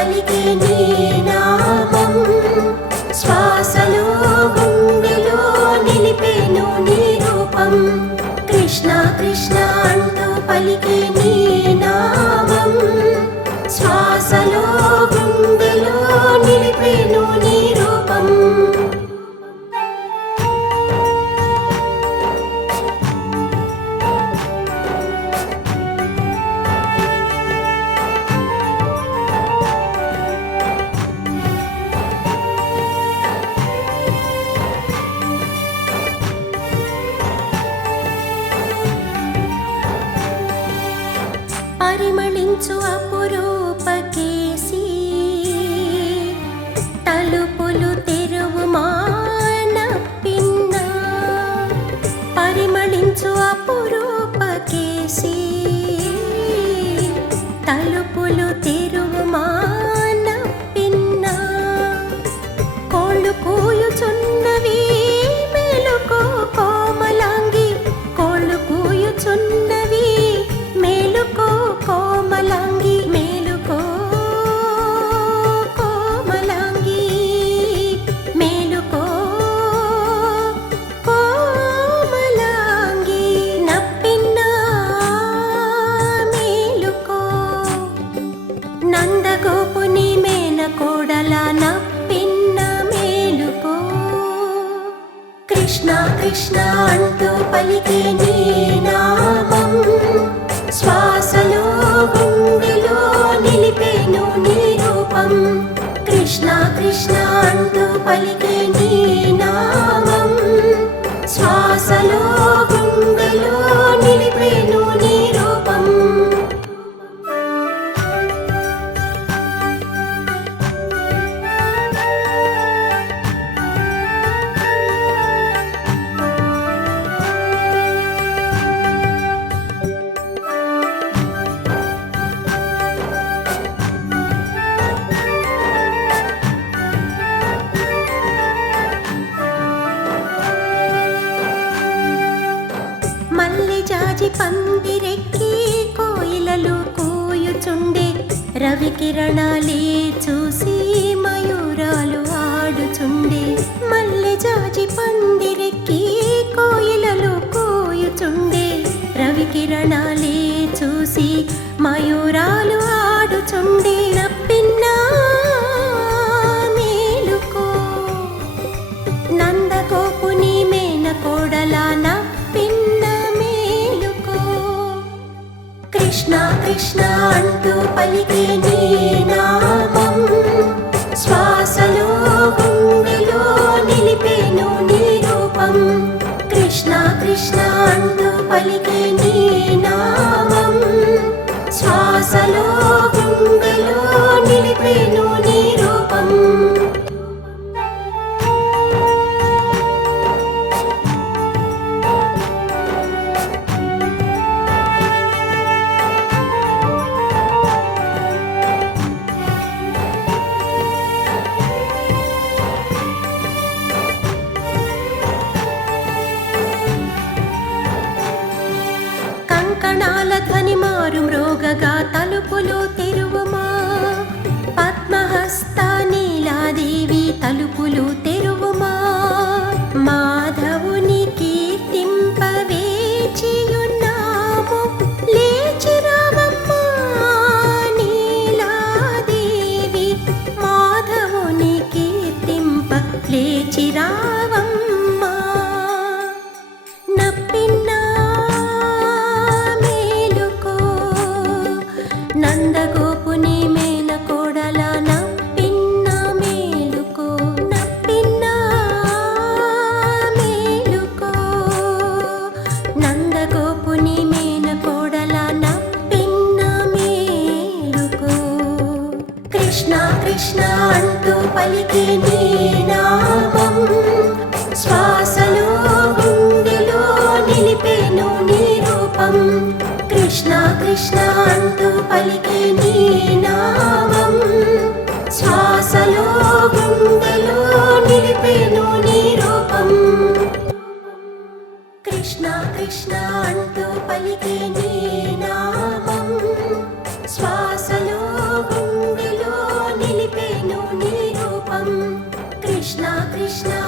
పలికే నీ నామం శ్వాసలో గుండెలో నిలిపేను నీ రూపం కృష్ణ కృష్ణ అంటూ పలికే నీ నామం శ్వాసలో గుండెలో నిలిపేను నీ రూపం పరిమళించు అపురూప కేసి తలుపులు తెరువుమా నప్పిన్న పరిమళించు అపురూప కేసి తలుపులు తెరువుమా నప్పిన్న కోళ్ళు కూయుచున్నవి మేలుకో కోమలాంగి కోళ్ళు కూయుచున్నవి మేలుకో కోమలాంగి మేలుకో కోమలాంగి మేలుకో కోమలాంగి నప్పిన్నా మేలుకో నందగోపుని మేనకోడల నప్పిన్న మేలుకో కృష్ణ కృష్ణ అంటూ పలికే నీ నామం శ్వాసలో గుండెలో నిలిపేను నీ రూపం కృష్ణ కృష్ణ అంటూ పలికే నీ నామం శ్వాసలో గుండెలో నిలిపేను నీ రూపం మల్లె జాజి పందిరెక్కి కోయిలలు కూయుచుండే రవి కిరణాలే చూసి మయూరాలు ఆడుచుండే మల్లె జాజి పందిరెక్కి కోయిలలు కూయుచుండే రవి కిరణాలే చూసి మయూరాలు ఆడుచుండే నప్పిన్నా మేలుకో నందగోపుని మేనకోడల నప్పిన్న మేలుకో కృష్ణ కృష్ణ అంటూ పలికే నీ నామం శ్వాసలో గుండెలో నిలిపేను నీ రూపం కృష్ణ కృష్ణ అంటూ పలికే నీ నామం శ్వాసలో గుండెలో నిలిపేను నీ రూపం కంకణాల ధ్వని మారు మ్రోగగా తలుపులు తెరువుమా పద్మహస్త నీలాదేవి తలుపులు తెరువుమా మాధవుని కీర్తింపవేచియున్నాము లేచి రావమ్మా నీలాదేవి మాధవుని కీర్తింప లేచి రావమ్మా నప్పిన్నా నందగోపుని మేనకోడల నప్పిన్న మేలుకో నప్పిన్న మేలుకో నందగోపుని మేనకోడల నప్పిన్న మేలుకో కృష్ణ కృష్ణ అంటూ పలికే నీ నామం శ్వాసలో గుండెలో నిలిపేను నీ రూపం కృష్ణ కృష్ణ అంటూ పలికే నీ నామం శ్వాసలో గుండెలో నిలిపేను నీ రూపం కృష్ణ కృష్ణ అంటూ పలికే నీ నామం శ్వాసలో గుండెలో కృష్ణ